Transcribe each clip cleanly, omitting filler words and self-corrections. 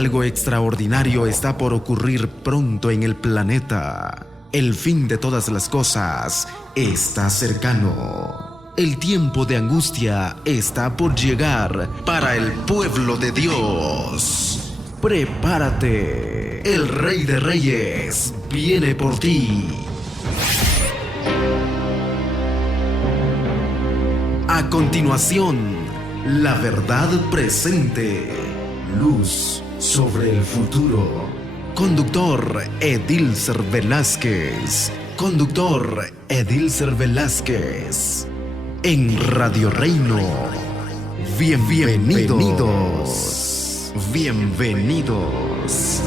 Algo extraordinario está por ocurrir pronto en el planeta. El fin de todas las cosas está cercano. El tiempo de angustia está por llegar para el pueblo de Dios. Prepárate. El Rey de Reyes viene por ti. A continuación, la verdad presente. Luz sobre el futuro. Conductor Edilcer Velázquez. Conductor Edilcer Velázquez. En Radio Reino. Bienvenidos. Bienvenidos.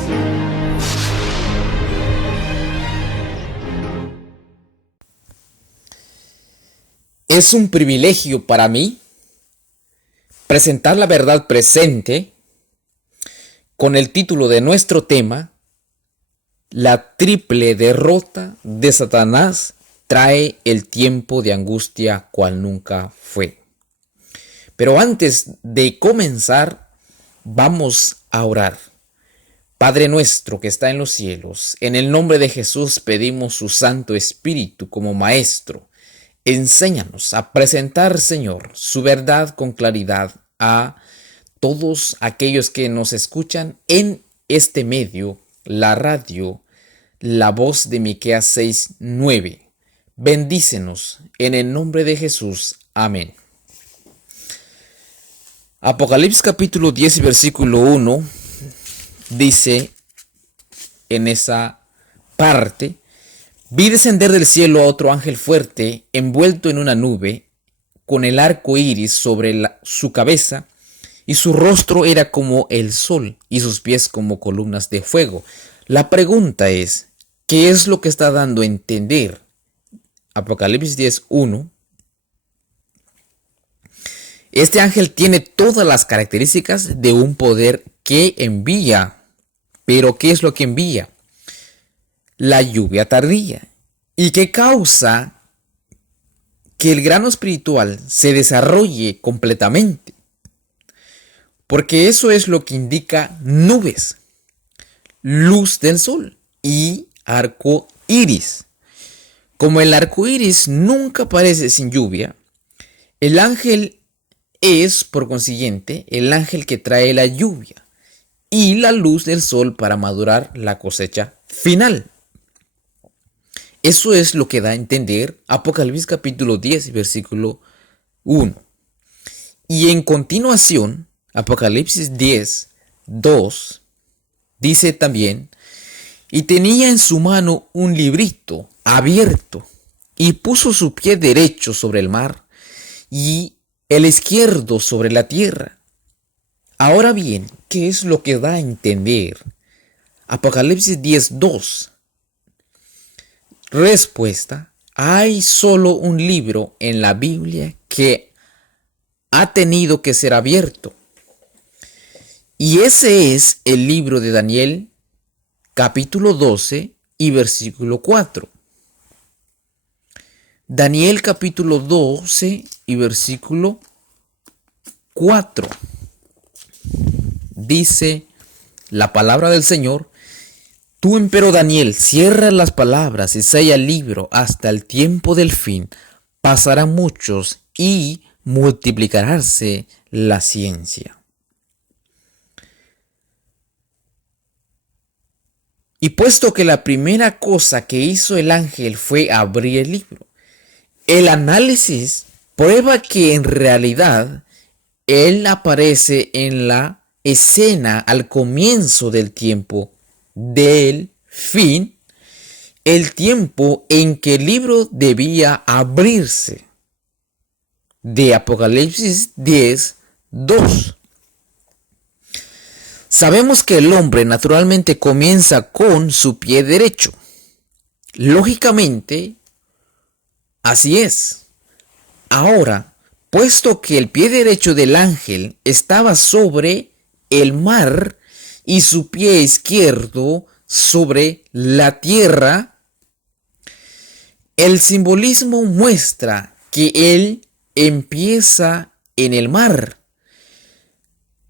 Es un privilegio para mí presentar la verdad presente con el título de nuestro tema: La triple derrota de Satanás trae el tiempo de angustia cual nunca fue. Pero antes de comenzar, vamos a orar. Padre nuestro que está en los cielos, en el nombre de Jesús pedimos su Santo Espíritu como Maestro. Enséñanos a presentar, Señor, su verdad con claridad a todos aquellos que nos escuchan en este medio, la radio, la voz de Miqueas 6:9. Bendícenos en el nombre de Jesús. Amén. Apocalipsis capítulo 10 versículo 1 dice en esa parte: vi descender del cielo a otro ángel fuerte, envuelto en una nube, con el arco iris sobre su cabeza, y su rostro era como el sol, y sus pies como columnas de fuego. La pregunta es, ¿qué es lo que está dando a entender Apocalipsis 10:1? Este ángel tiene todas las características de un poder que envía. ¿Pero qué es lo que envía? La lluvia tardía. ¿Y qué causa que el grano espiritual se desarrolle completamente? Porque eso es lo que indica nubes, luz del sol y arco iris. Como el arco iris nunca aparece sin lluvia, el ángel es, por consiguiente, el ángel que trae la lluvia y la luz del sol para madurar la cosecha final. Eso es lo que da a entender Apocalipsis capítulo 10, versículo 1. Y en continuación, Apocalipsis 10, 2, dice también: y tenía en su mano un librito abierto, y puso su pie derecho sobre el mar, y el izquierdo sobre la tierra. Ahora bien, ¿qué es lo que da a entender Apocalipsis 10, 2? Respuesta: hay solo un libro en la Biblia que ha tenido que ser abierto. Y ese es el libro de Daniel, capítulo 12 y versículo 4. Daniel capítulo 12 y versículo 4. Dice la palabra del Señor: tú, empero Daniel, cierra las palabras y sella el libro hasta el tiempo del fin. Pasarán muchos y multiplicarse la ciencia. Y puesto que la primera cosa que hizo el ángel fue abrir el libro, el análisis prueba que en realidad él aparece en la escena al comienzo del tiempo del fin, el tiempo en que el libro debía abrirse, de Apocalipsis 10, 2. Sabemos que el hombre naturalmente comienza con su pie derecho. Lógicamente, así es. Ahora, puesto que el pie derecho del ángel estaba sobre el mar y su pie izquierdo sobre la tierra, el simbolismo muestra que él empieza en el mar.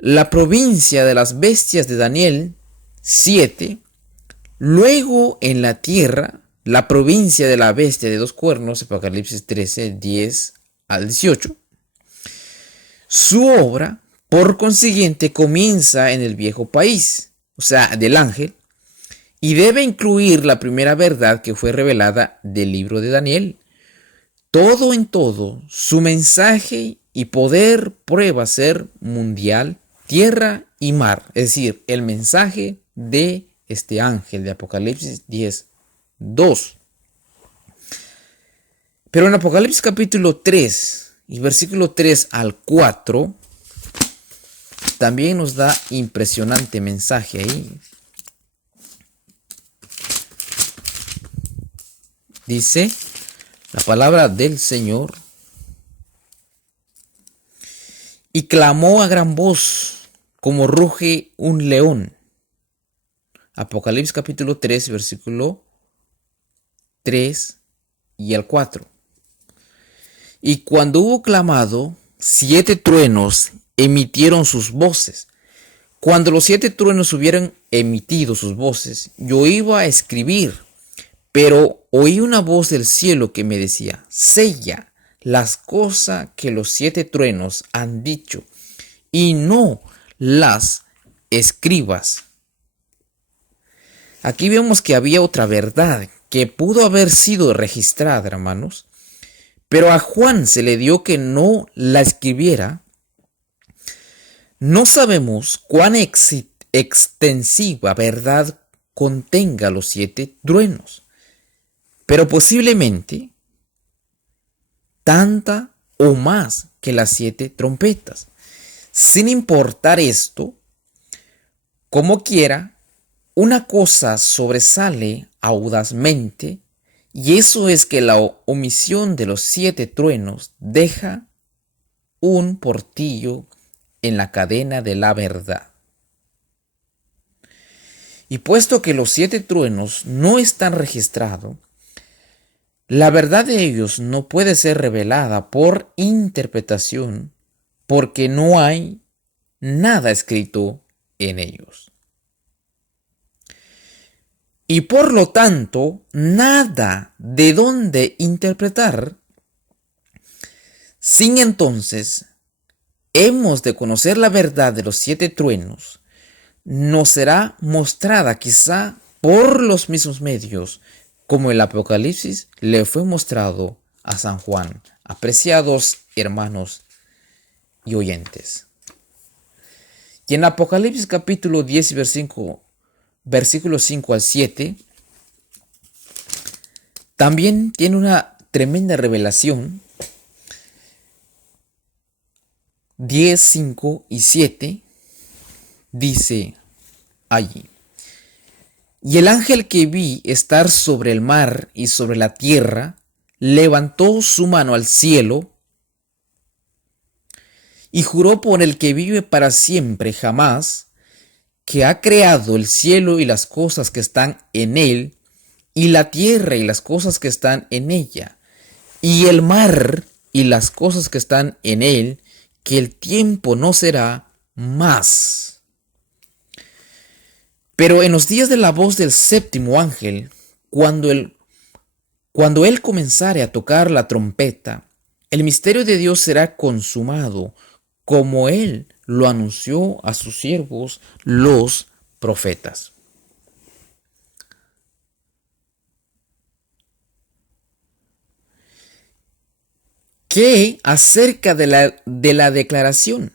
la provincia de las bestias de Daniel 7, luego en la tierra, la provincia de la bestia de dos cuernos, Apocalipsis 13, 10 al 18. Su obra, por consiguiente, comienza en el viejo país, o sea, del ángel, y debe incluir la primera verdad que fue revelada del libro de Daniel. Todo en todo, su mensaje y poder prueba ser mundial, tierra y mar, es decir, el mensaje de este ángel de Apocalipsis 10, 2. Pero en Apocalipsis capítulo 3 y versículo 3 al 4 también nos da impresionante mensaje ahí. Dice la palabra del Señor: y clamó a gran voz como ruge un león. Apocalipsis capítulo 3, versículo 3 y al 4. Y cuando hubo clamado, 7 truenos emitieron sus voces. Cuando los 7 truenos hubieran emitido sus voces, yo iba a escribir, pero oí una voz del cielo que me decía: sella las cosas que los 7 truenos han dicho, y no las escribas. Aquí vemos que había otra verdad que pudo haber sido registrada, hermanos, pero a Juan se le dio que no la escribiera. No sabemos cuán extensiva verdad contenga los 7 truenos, pero posiblemente tanta o más que las 7 trompetas. Sin importar esto, como quiera, una cosa sobresale audazmente, y eso es que la omisión de los 7 truenos deja un portillo en la cadena de la verdad. Y puesto que los 7 truenos no están registrados, la verdad de ellos no puede ser revelada por interpretación, porque no hay nada escrito en ellos. Y por lo tanto, nada de dónde interpretar. Sin entonces hemos de conocer la verdad de los 7 truenos, nos será mostrada quizá por los mismos medios, como el Apocalipsis le fue mostrado a San Juan. Apreciados hermanos y oyentes. Y en Apocalipsis capítulo 10 versículos 5 al 7, también tiene una tremenda revelación. 10, 5 y 7 dice allí: y el ángel que vi estar sobre el mar y sobre la tierra levantó su mano al cielo y juró por el que vive para siempre jamás, que ha creado el cielo y las cosas que están en él, y la tierra y las cosas que están en ella, y el mar y las cosas que están en él, que el tiempo no será más. Pero en los días de la voz del séptimo ángel, cuando él comenzare a tocar la trompeta, el misterio de Dios será consumado, como él lo anunció a sus siervos los profetas. ¿Qué acerca de la declaración?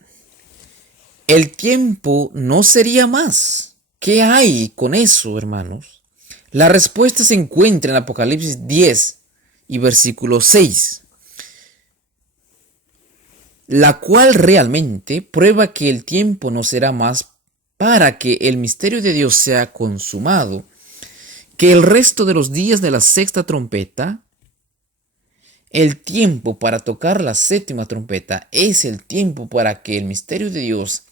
El tiempo no sería más. ¿Qué hay con eso, hermanos? La respuesta se encuentra en Apocalipsis 10 y versículo 6, la cual realmente prueba que el tiempo no será más para que el misterio de Dios sea consumado, que el resto de los días de la sexta trompeta, el tiempo para tocar la séptima trompeta, es el tiempo para que el misterio de Dios,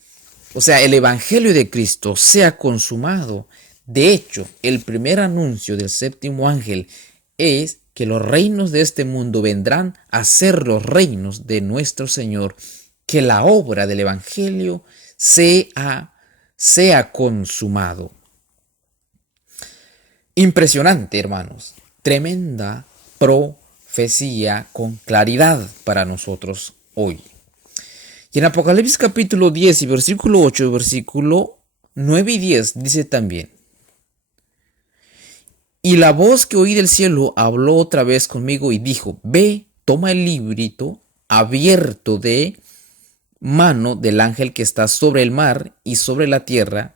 o sea, el evangelio de Cristo, sea consumado. De hecho, el primer anuncio del séptimo ángel es que los reinos de este mundo vendrán a ser los reinos de nuestro Señor, que la obra del evangelio sea consumado. Impresionante, hermanos. Tremenda profecía con claridad para nosotros hoy. Y en Apocalipsis capítulo 10 y versículo 8 y versículo 9 y 10 dice también: y la voz que oí del cielo habló otra vez conmigo y dijo: ve, toma el librito abierto de mano del ángel que está sobre el mar y sobre la tierra.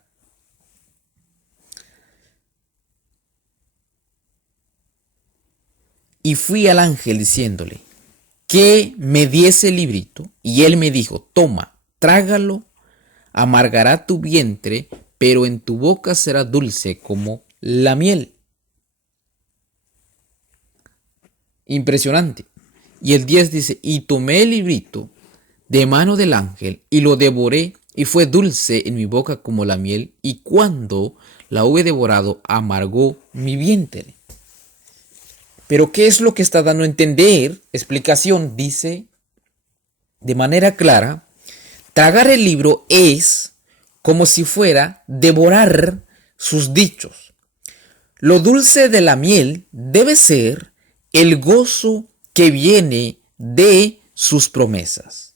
Y fui al ángel diciéndole que me diese el librito, y él me dijo: toma, trágalo, amargará tu vientre, pero en tu boca será dulce como la miel. Impresionante. Y el 10 dice: y tomé el librito de mano del ángel y lo devoré, y fue dulce en mi boca como la miel, y cuando la hube devorado, amargó mi vientre. Pero ¿qué es lo que está dando a entender? Explicación, dice de manera clara: tragar el libro es como si fuera devorar sus dichos. Lo dulce de la miel debe ser el gozo que viene de sus promesas.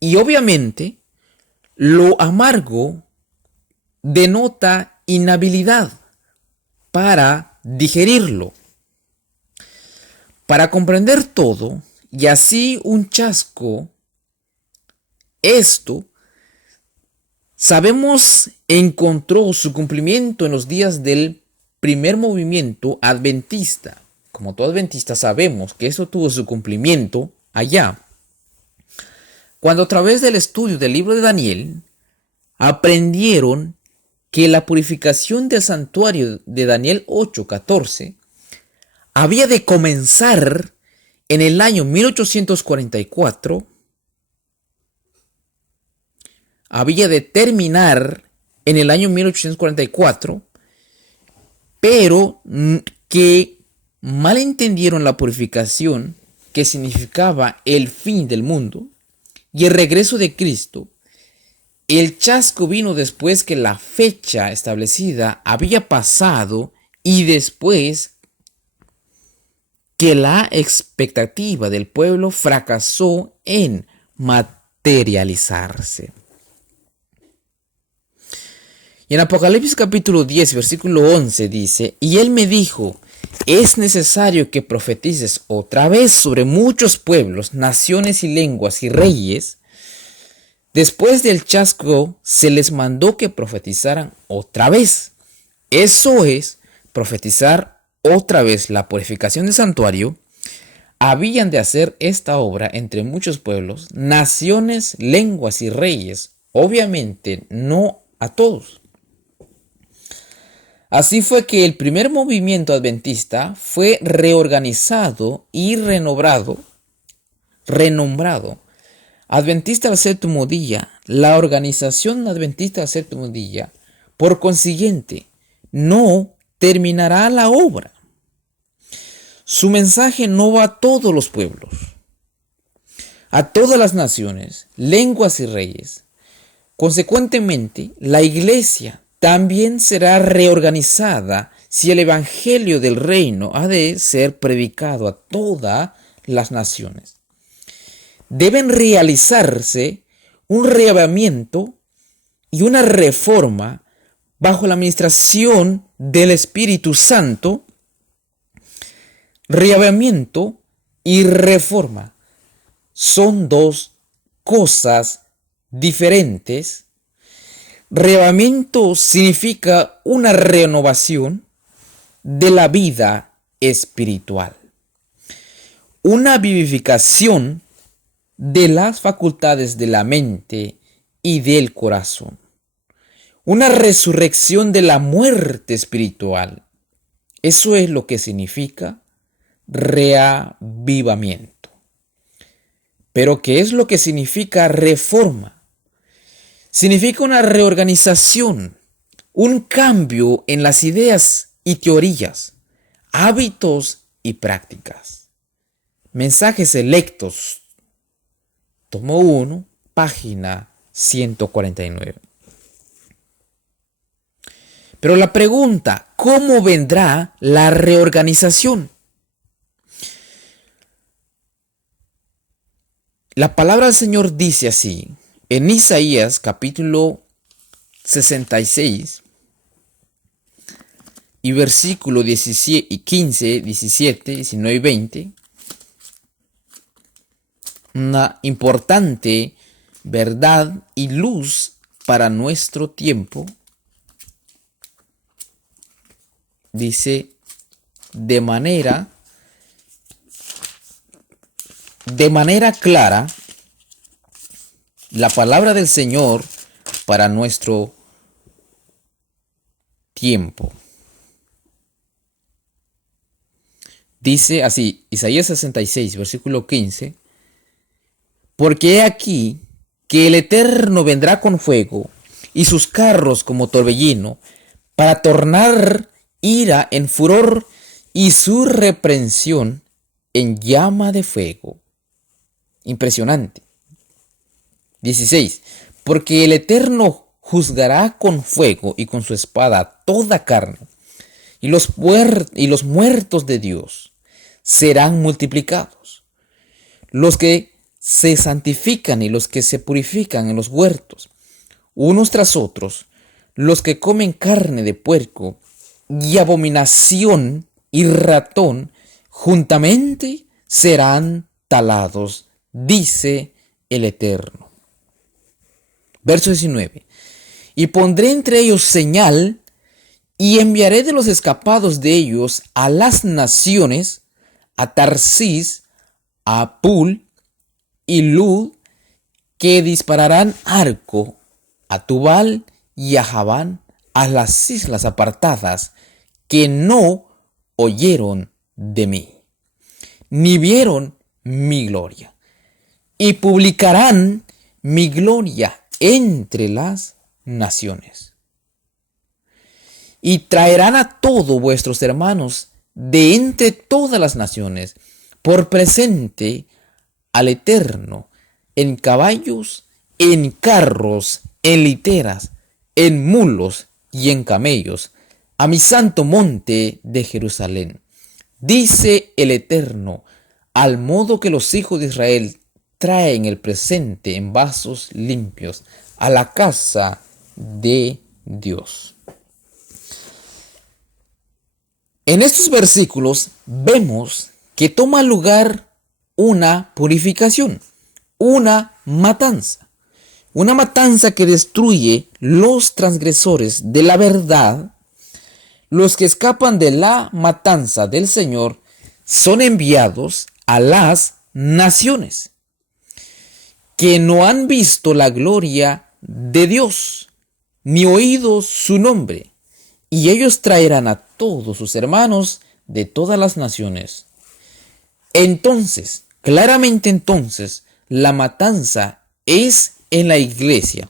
Y obviamente, lo amargo denota inhabilidad para digerirlo. Para comprender todo, y así un chasco, esto, sabemos, encontró su cumplimiento en los días del primer movimiento adventista. Como todo adventista sabemos que esto tuvo su cumplimiento allá, cuando a través del estudio del libro de Daniel aprendieron que la purificación del santuario de Daniel 8:14 había de comenzar en el año 1844, había de terminar en el año 1844, pero que mal entendieron la purificación, que significaba el fin del mundo y el regreso de Cristo. El chasco vino después que la fecha establecida había pasado y después que la expectativa del pueblo fracasó en materializarse. Y en Apocalipsis capítulo 10, versículo 11 dice: y él me dijo: es necesario que profetices otra vez sobre muchos pueblos, naciones y lenguas y reyes. Después del chasco se les mandó que profetizaran otra vez. Eso es, profetizar otra vez la purificación del santuario. Habían de hacer esta obra entre muchos pueblos, naciones, lenguas y reyes. Obviamente no a todos. Así fue que el primer movimiento adventista fue reorganizado y renombrado Adventista al Séptimo Día. La organización adventista al Séptimo Día, por consiguiente, no terminará la obra. Su mensaje no va a todos los pueblos, a todas las naciones, lenguas y reyes. Consecuentemente, la iglesia también será reorganizada si el evangelio del reino ha de ser predicado a todas las naciones. Deben realizarse un reavivamiento y una reforma bajo la administración del Espíritu Santo. Reavivamiento y reforma son dos cosas diferentes. Reavivamiento significa una renovación de la vida espiritual, una vivificación de las facultades de la mente y del corazón, una resurrección de la muerte espiritual. Eso es lo que significa reavivamiento. Pero ¿qué es lo que significa reforma? Significa una reorganización, un cambio en las ideas y teorías, hábitos y prácticas. Mensajes selectos. Tomo 1, página 149. Pero la pregunta, ¿cómo vendrá la reorganización? La palabra del Señor dice así, en Isaías capítulo 66 y versículo 15, 17, 19 y 20, una importante verdad y luz para nuestro tiempo. Dice de manera clara la palabra del Señor para nuestro tiempo. Dice así, Isaías 66, versículo 15, porque he aquí que el Eterno vendrá con fuego y sus carros como torbellino para tornar ira en furor y su reprensión en llama de fuego. Impresionante. 16. Porque el Eterno juzgará con fuego y con su espada toda carne, y los muertos de Dios serán multiplicados. Los que se santifican y los que se purifican en los huertos, unos tras otros, los que comen carne de puerco y abominación y ratón, juntamente serán talados, dice el Eterno. Verso 19. Y pondré entre ellos señal, y enviaré de los escapados de ellos a las naciones, a Tarsis, a Pul y Lud, que dispararán arco, a Tubal y a Javán, a las islas apartadas, que no oyeron de mí, ni vieron mi gloria, y publicarán mi gloria entre las naciones. Y traerán a todos vuestros hermanos de entre todas las naciones por presente al Eterno, en caballos, en carros, en literas, en mulos y en camellos, a mi santo monte de Jerusalén, dice el Eterno, al modo que los hijos de Israel traen el presente en vasos limpios a la casa de Dios. En estos versículos vemos que toma lugar una purificación, una matanza que destruye los transgresores de la verdad. Los que escapan de la matanza del Señor son enviados a las naciones que no han visto la gloria de Dios ni oído su nombre, y ellos traerán a todos sus hermanos de todas las naciones. Entonces, claramente entonces, la matanza es en la iglesia.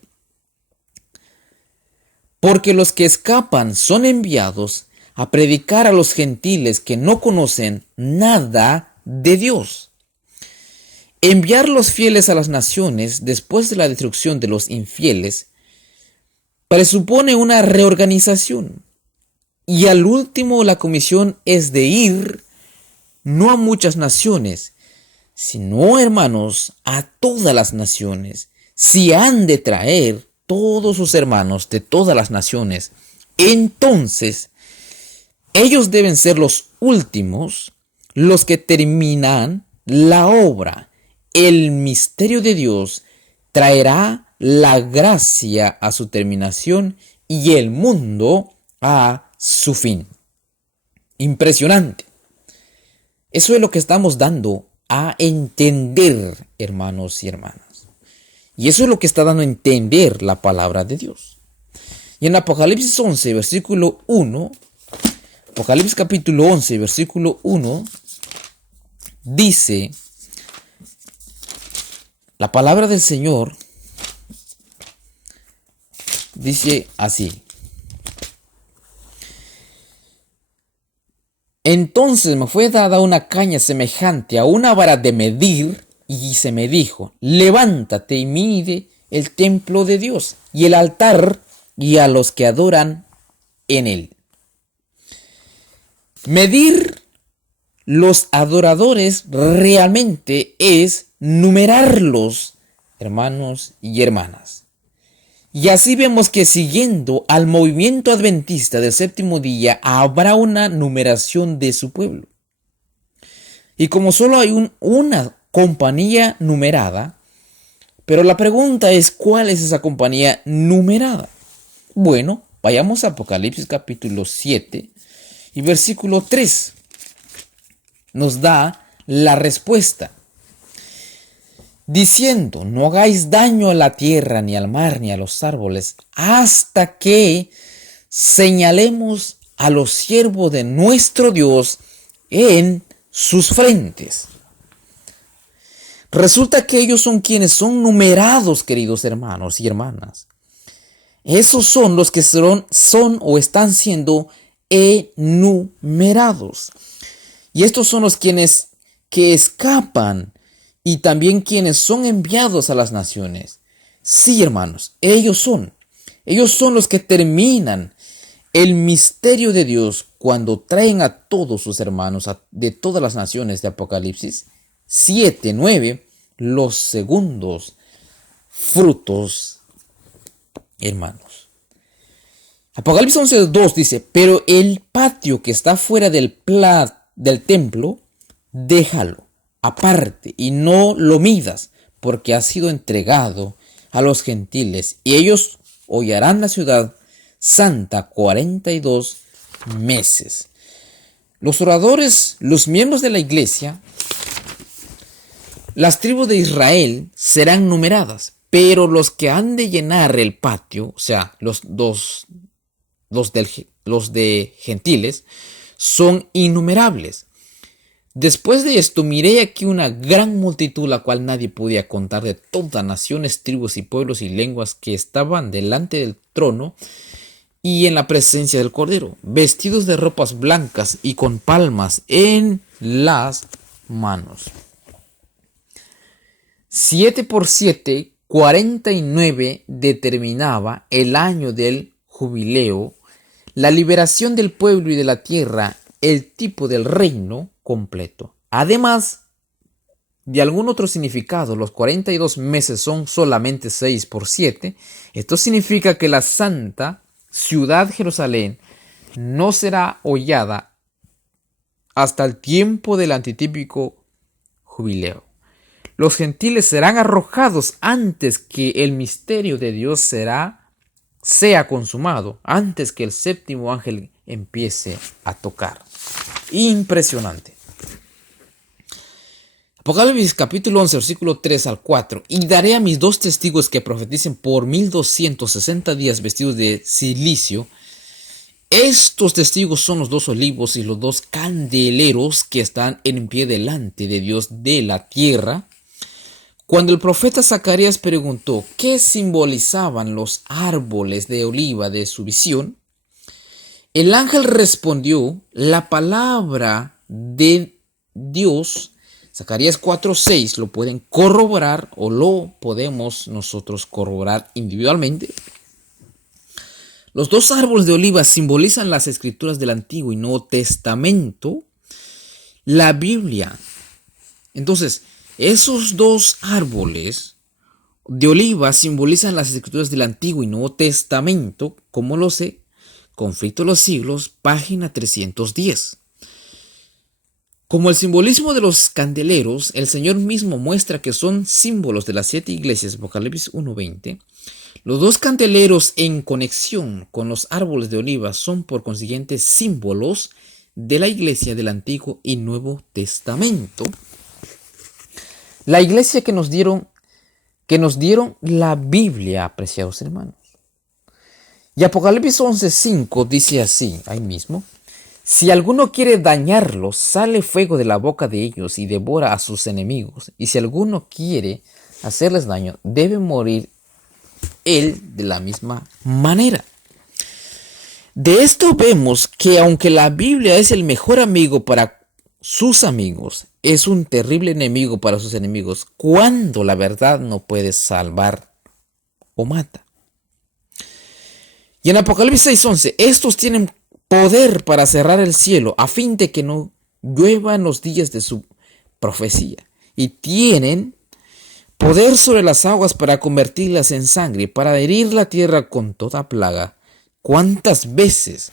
Porque los que escapan son enviados a predicar a los gentiles que no conocen nada de Dios. Enviar los fieles a las naciones después de la destrucción de los infieles presupone una reorganización. Y al último la comisión es de ir no a muchas naciones, sino, hermanos, a todas las naciones. Si han de traer todos sus hermanos de todas las naciones, entonces ellos deben ser los últimos, los que terminan la obra. El misterio de Dios traerá la gracia a su terminación y el mundo a su fin. Impresionante. Eso es lo que estamos dando a entender, hermanos y hermanas. Y eso es lo que está dando a entender la palabra de Dios. Y en Apocalipsis 11, versículo 1, Apocalipsis capítulo 11, versículo 1, dice la palabra del Señor, dice así. Entonces me fue dada una caña semejante a una vara de medir, y se me dijo, levántate y mide el templo de Dios y el altar y a los que adoran en él. Medir los adoradores realmente es numerarlos, hermanos y hermanas. Y así vemos que siguiendo al movimiento adventista del séptimo día habrá una numeración de su pueblo. Y como solo hay una compañía numerada, pero la pregunta es, ¿cuál es esa compañía numerada? Bueno, vayamos a Apocalipsis capítulo 7 y versículo 3. Nos da la respuesta. Diciendo, no hagáis daño a la tierra, ni al mar, ni a los árboles, hasta que señalemos a los siervos de nuestro Dios en sus frentes. Resulta que ellos son quienes son numerados, queridos hermanos y hermanas. Esos son los que son o están siendo enumerados. Y estos son los quienes que escapan y también quienes son enviados a las naciones. Sí, hermanos, ellos son los que terminan el misterio de Dios cuando traen a todos sus hermanos de todas las naciones de Apocalipsis 7, 9, los segundos frutos, hermanos. Apocalipsis 11, 2 dice, pero el patio que está fuera del templo, déjalo aparte y no lo midas, porque ha sido entregado a los gentiles y ellos hollarán la ciudad santa 42 meses. Los oradores, los miembros de la iglesia, las tribus de Israel serán numeradas, pero los que han de llenar el patio, o sea, los de gentiles, son innumerables. Después de esto miré aquí una gran multitud, la cual nadie podía contar, de todas naciones, tribus y pueblos y lenguas que estaban delante del trono y en la presencia del Cordero, vestidos de ropas blancas y con palmas en las manos. 7 por 7, 49 determinaba el año del jubileo, la liberación del pueblo y de la tierra, el tipo del reino completo. Además de algún otro significado, los 42 meses son solamente 6 por 7. Esto significa que la santa ciudad Jerusalén no será hollada hasta el tiempo del antitípico jubileo. Los gentiles serán arrojados antes que el misterio de Dios sea consumado, antes que el séptimo ángel empiece a tocar. Impresionante. Apocalipsis capítulo 11, versículo 3 al 4. Y daré a mis 2 testigos que profeticen por 1260 días vestidos de cilicio. Estos testigos son los 2 olivos y los 2 candeleros que están en pie delante de Dios de la tierra. Cuando el profeta Zacarías preguntó qué simbolizaban los árboles de oliva de su visión, el ángel respondió la palabra de Dios. Zacarías 4:6 lo pueden corroborar o lo podemos nosotros corroborar individualmente. Los 2 árboles de oliva simbolizan las escrituras del Antiguo y Nuevo Testamento, la Biblia. Entonces, esos 2 árboles de oliva simbolizan las escrituras del Antiguo y Nuevo Testamento. ¿Cómo lo sé? Conflicto de los siglos, página 310. Como el simbolismo de los candeleros, el Señor mismo muestra que son símbolos de las 7 iglesias, Apocalipsis 1:20. Los 2 candeleros en conexión con los árboles de oliva son por consiguiente símbolos de la iglesia del Antiguo y Nuevo Testamento. La iglesia que nos dieron la Biblia, apreciados hermanos. Y Apocalipsis 11:5 dice así, ahí mismo: si alguno quiere dañarlos, sale fuego de la boca de ellos y devora a sus enemigos. Y si alguno quiere hacerles daño, debe morir él de la misma manera. De esto vemos que aunque la Biblia es el mejor amigo para sus amigos, es un terrible enemigo para sus enemigos cuando la verdad no puede salvar o mata. Y en Apocalipsis 6:11, estos tienen poder para cerrar el cielo a fin de que no llueva en los días de su profecía. Y tienen poder sobre las aguas para convertirlas en sangre, para herir la tierra con toda plaga. ¿Cuántas veces,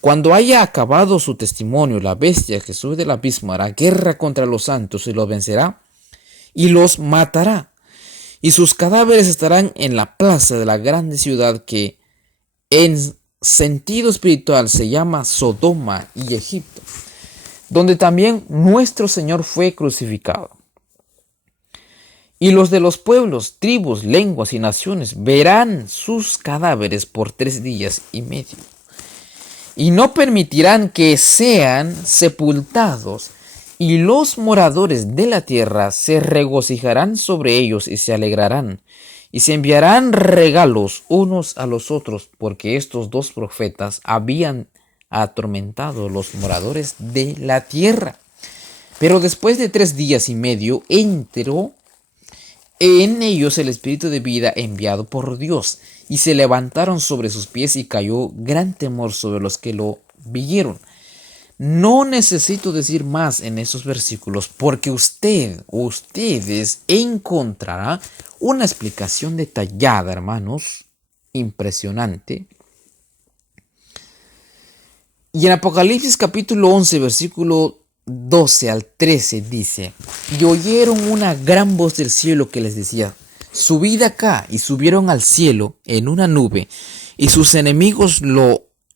cuando haya acabado su testimonio, la bestia que sube del abismo hará guerra contra los santos y los vencerá y los matará? Y sus cadáveres estarán en la plaza de la grande ciudad que en sentido espiritual se llama Sodoma y Egipto, donde también nuestro Señor fue crucificado. Y los de los pueblos, tribus, lenguas y naciones verán sus cadáveres por 3 días y medio. Y no permitirán que sean sepultados. Y los moradores de la tierra se regocijarán sobre ellos y se alegrarán. Y se enviarán regalos unos a los otros, porque estos 2 profetas habían atormentado a los moradores de la tierra. Pero después de 3 días y medio entró en ellos el espíritu de vida enviado por Dios, y se levantaron sobre sus pies y cayó gran temor sobre los que lo vieron. No necesito decir más en esos versículos porque ustedes encontrarán una explicación detallada, hermanos, impresionante. Y en Apocalipsis capítulo 11, versículo 12 al 13 dice: y oyeron una gran voz del cielo que les decía: subid acá. Y subieron al cielo en una nube, y sus enemigos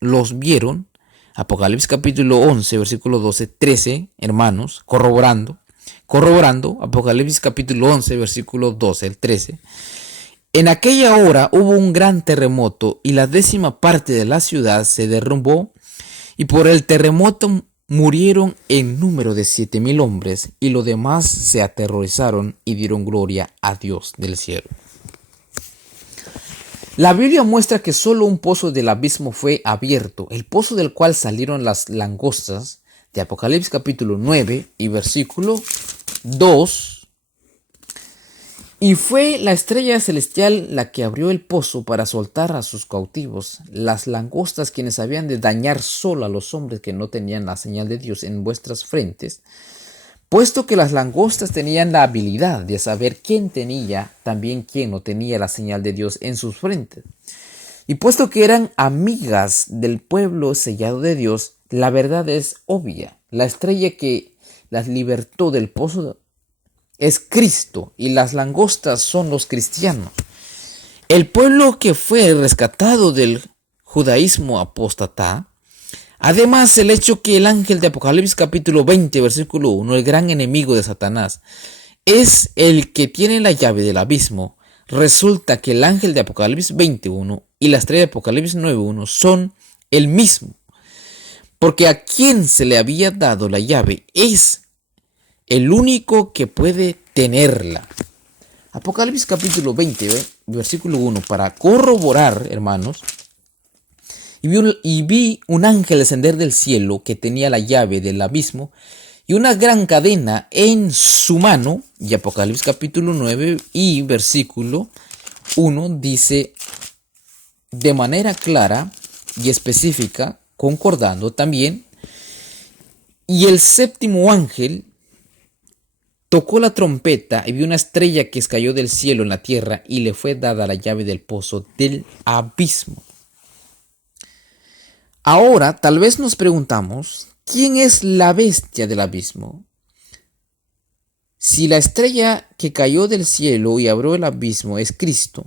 los vieron. Apocalipsis capítulo 11, versículo 12, 13, hermanos, corroborando, Apocalipsis capítulo 11, versículo 12 al 13. En aquella hora hubo un gran terremoto, y la 10ª parte de la ciudad se derrumbó, y por el terremoto murieron en número de 7,000 hombres, y los demás se aterrorizaron y dieron gloria a Dios del cielo. La Biblia muestra que solo un pozo del abismo fue abierto, el pozo del cual salieron las langostas, de Apocalipsis capítulo 9 y versículo 2. Y fue la estrella celestial la que abrió el pozo para soltar a sus cautivos, las langostas, quienes habían de dañar solo a los hombres que no tenían la señal de Dios en vuestras frentes, puesto que las langostas tenían la habilidad de saber quién tenía, también quién no tenía la señal de Dios en sus frentes. Y puesto que eran amigas del pueblo sellado de Dios, la verdad es obvia. La estrella que las libertó del pozo es Cristo, y las langostas son los cristianos. El pueblo que fue rescatado del judaísmo apóstata. Además, el hecho que el ángel de Apocalipsis capítulo 20, versículo 1, el gran enemigo de Satanás, es el que tiene la llave del abismo. Resulta que el ángel de Apocalipsis 21 y la estrella de Apocalipsis 9:1 son el mismo. Porque a quien se le había dado la llave es el único que puede tenerla. Apocalipsis capítulo 20, versículo 1, para corroborar, hermanos. Y vi un ángel descender del cielo que tenía la llave del abismo y una gran cadena en su mano. Y Apocalipsis capítulo 9 y versículo 1 dice de manera clara y específica, concordando también: y el 7º ángel tocó la trompeta y vi una estrella que cayó del cielo en la tierra, y le fue dada la llave del pozo del abismo. Ahora, tal vez nos preguntamos, ¿quién es la bestia del abismo? Si la estrella que cayó del cielo y abrió el abismo es Cristo,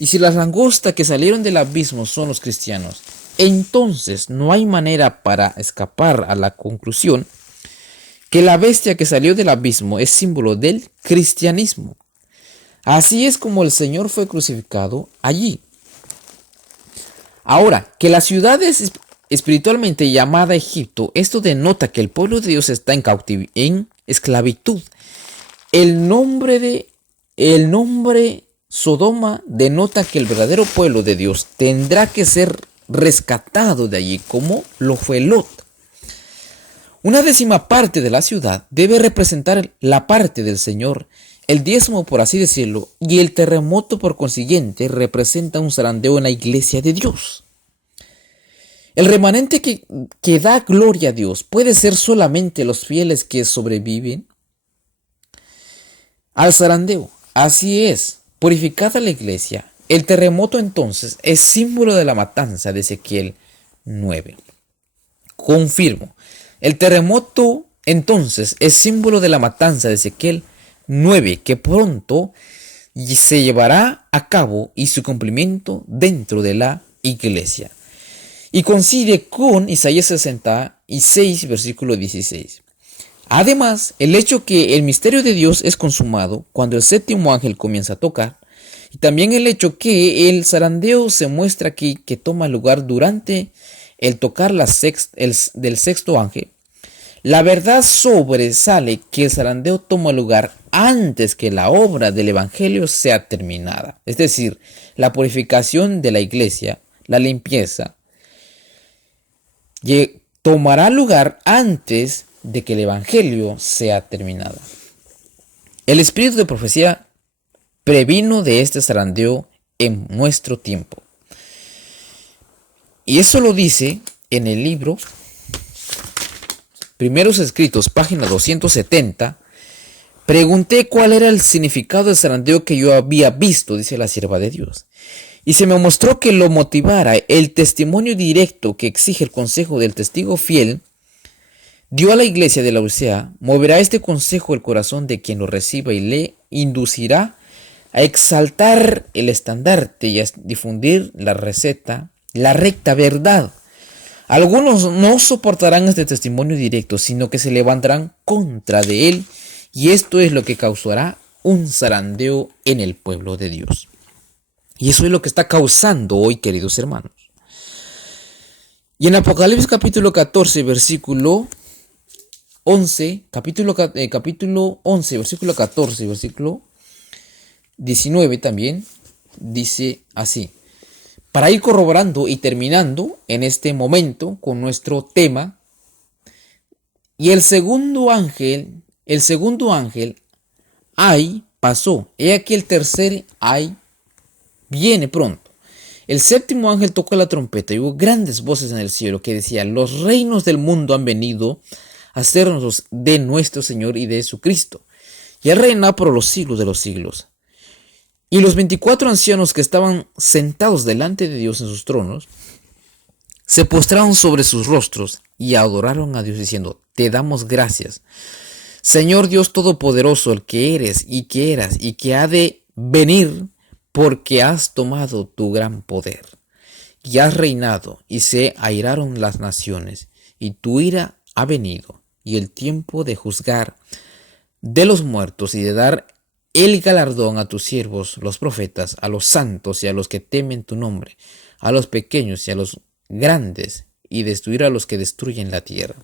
y si las langostas que salieron del abismo son los cristianos, entonces no hay manera para escapar a la conclusión que la bestia que salió del abismo es símbolo del cristianismo. Así es como el Señor fue crucificado allí. Ahora, que la ciudad es espiritualmente llamada Egipto, esto denota que el pueblo de Dios está en esclavitud. El nombre Sodoma denota que el verdadero pueblo de Dios tendrá que ser rescatado de allí, como lo fue Lot. Una 10ª parte de la ciudad debe representar la parte del Señor el diezmo, por así decirlo, y el terremoto, por consiguiente, representa un zarandeo en la iglesia de Dios. El remanente que da gloria a Dios puede ser solamente los fieles que sobreviven al zarandeo. Así es, purificada la iglesia. El terremoto entonces es símbolo de la matanza de Ezequiel 9. Confirmo, el terremoto entonces es símbolo de la matanza de Ezequiel 9, que pronto se llevará a cabo y su cumplimiento dentro de la iglesia. Y coincide con Isaías 66, versículo 16. Además, el hecho que el misterio de Dios es consumado cuando el séptimo ángel comienza a tocar, y también el hecho que el zarandeo se muestra aquí que toma lugar durante el tocar del sexto ángel, la verdad sobresale que el zarandeo toma lugar antes que la obra del evangelio sea terminada. Es decir, la purificación de la iglesia, la limpieza, tomará lugar antes de que el evangelio sea terminado. El espíritu de profecía previno de este zarandeo en nuestro tiempo. Y eso lo dice en el libro Primeros Escritos, página 270. Pregunté cuál era el significado del zarandeo que yo había visto, dice la sierva de Dios. Y se me mostró que lo motivara el testimonio directo que exige el consejo del testigo fiel. Dio a la iglesia de Laodicea, moverá este consejo el corazón de quien lo reciba y le inducirá a exaltar el estandarte y a difundir la recta verdad. Algunos no soportarán este testimonio directo, sino que se levantarán contra de él, y esto es lo que causará un zarandeo en el pueblo de Dios. Y eso es lo que está causando hoy, queridos hermanos. Y en Apocalipsis capítulo 14, versículo 11, capítulo 11, versículo 14, versículo 19 también, dice así. Para ir corroborando y terminando en este momento con nuestro tema, y el segundo ángel, ay, pasó. He aquí el tercer ay, viene pronto. El séptimo ángel tocó la trompeta y hubo grandes voces en el cielo que decían: los reinos del mundo han venido a sernos de nuestro Señor y de Jesucristo, y Él reina por los siglos de los siglos. Y los 24 ancianos que estaban sentados delante de Dios en sus tronos, se postraron sobre sus rostros y adoraron a Dios diciendo: te damos gracias, Señor Dios Todopoderoso, el que eres y que eras y que ha de venir, porque has tomado tu gran poder y has reinado, y se airaron las naciones, y tu ira ha venido, y el tiempo de juzgar de los muertos y de dar el galardón a tus siervos, los profetas, a los santos y a los que temen tu nombre, a los pequeños y a los grandes, y destruir a los que destruyen la tierra.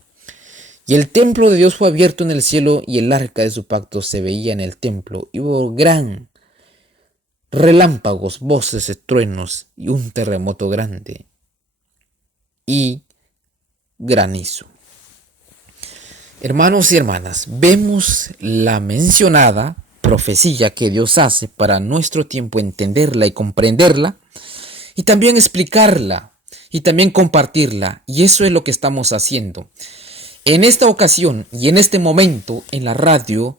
Y el templo de Dios fue abierto en el cielo, y el arca de su pacto se veía en el templo, y hubo gran relámpagos, voces, truenos, y un terremoto grande, y granizo. Hermanos y hermanas, vemos la mencionada profecía que Dios hace para nuestro tiempo, entenderla y comprenderla, y también explicarla, y también compartirla, y eso es lo que estamos haciendo. En esta ocasión y en este momento en la radio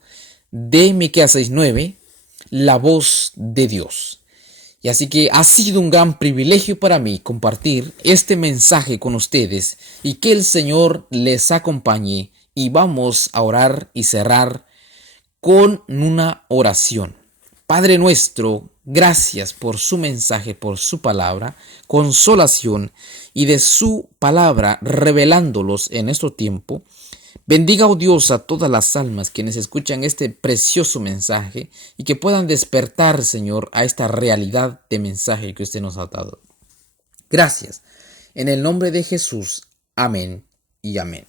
de Miqueas 6:9, la voz de Dios. Y así que ha sido un gran privilegio para mí compartir este mensaje con ustedes, y que el Señor les acompañe. Y vamos a orar y cerrar con una oración. Padre nuestro, gracias por su mensaje, por su palabra, consolación, y de su palabra revelándolos en nuestro tiempo. Bendiga, oh Dios, a todas las almas quienes escuchan este precioso mensaje, y que puedan despertar, Señor, a esta realidad de mensaje que usted nos ha dado. Gracias. En el nombre de Jesús. Amén y amén.